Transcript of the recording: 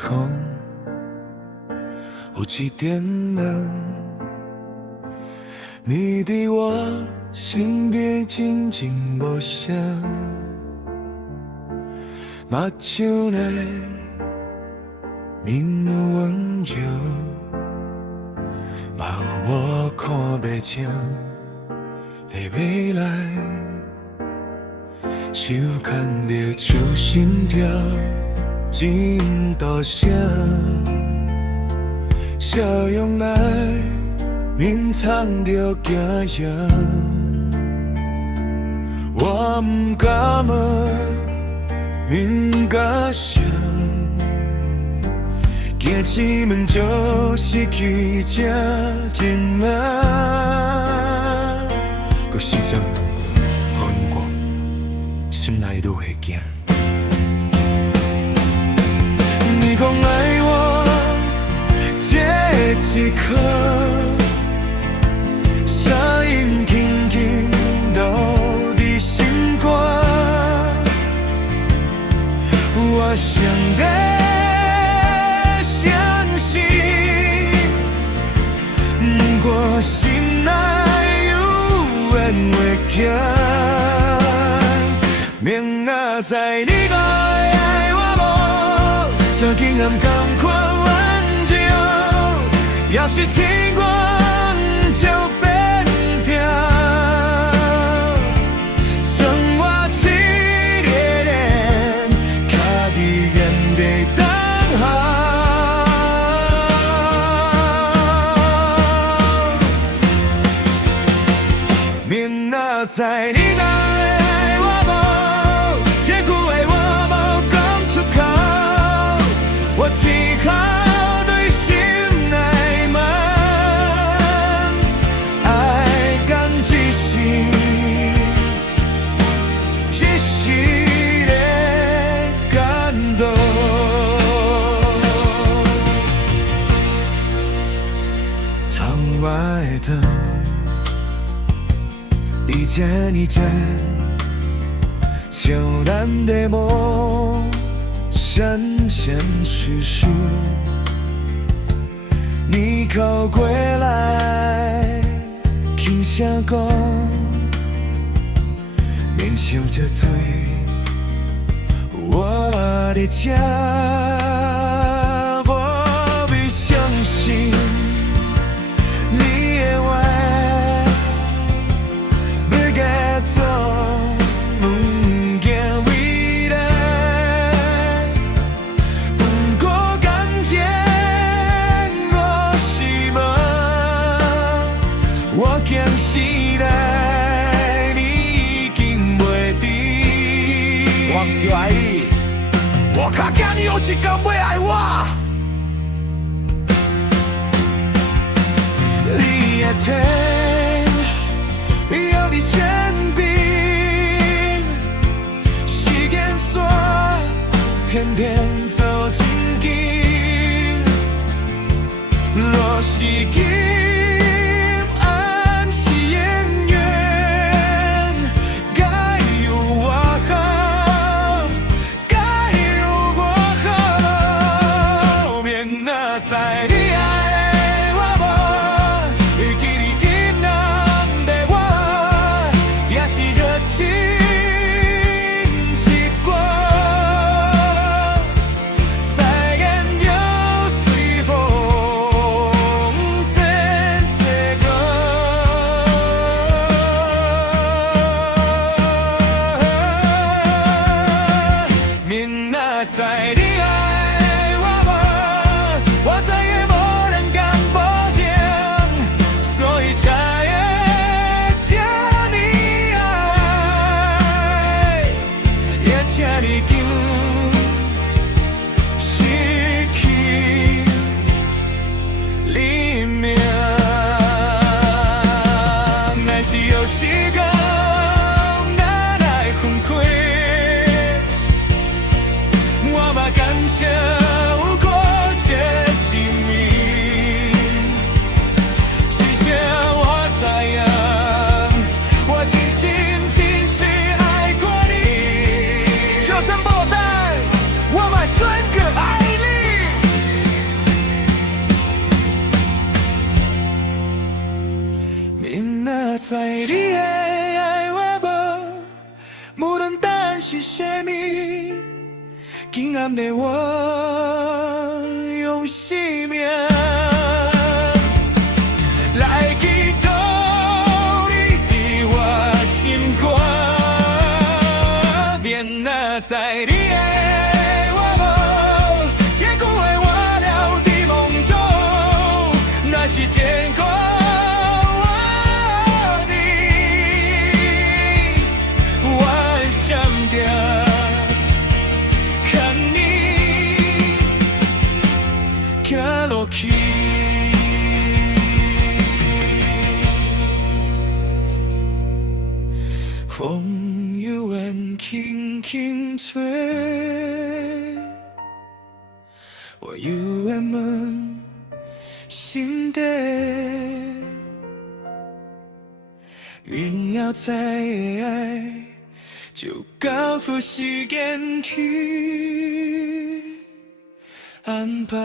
风，有一点冷。你伫我身边静静无声，目睭内面有温柔，嘛有我看袂清的未来。手牵着手，心跳真大声，笑容内面藏着惊讶。我不敢问，不敢想，惊一问就失去这真爱。搁时阵，好因果，心内愈会惊。你讲爱我这一刻，声音轻轻落伫心肝，我想要相信，不过心内有缘会行。明仔载你还会爱我无？这竟然甘款挽救，要是天光就变定，剩我一个人徛伫原地等候。明仔载你还会爱我无？这句话我无讲出口，我只好对心内问，爱敢一时，一时的感动。窗外的灯一盏一盏，像咱的梦，闪闪烁烁。你靠过来，轻声讲，免伤这多，我在这，我未相信你的话。走，不惊未来，不过感情我是梦，我惊时来你已经袂知。我就爱你，我较惊你有一天袂爱我。你的天有你身边，时间线偏偏走真紧。若是今暗是姻缘，该有我好，该有我好。明仔载你爱我无？会记你今暗的我，也是热情习惯，再见就随风渐渐过。明仔载你爱我无？我再也无是什么？今暗的我用生命来祈祷你在我心肝，免那在你的我无，这句话我了在梦中，若是天空。行落去，风悠远轻轻吹，我幽暗问心底，云后再的爱，就交付时间去安排。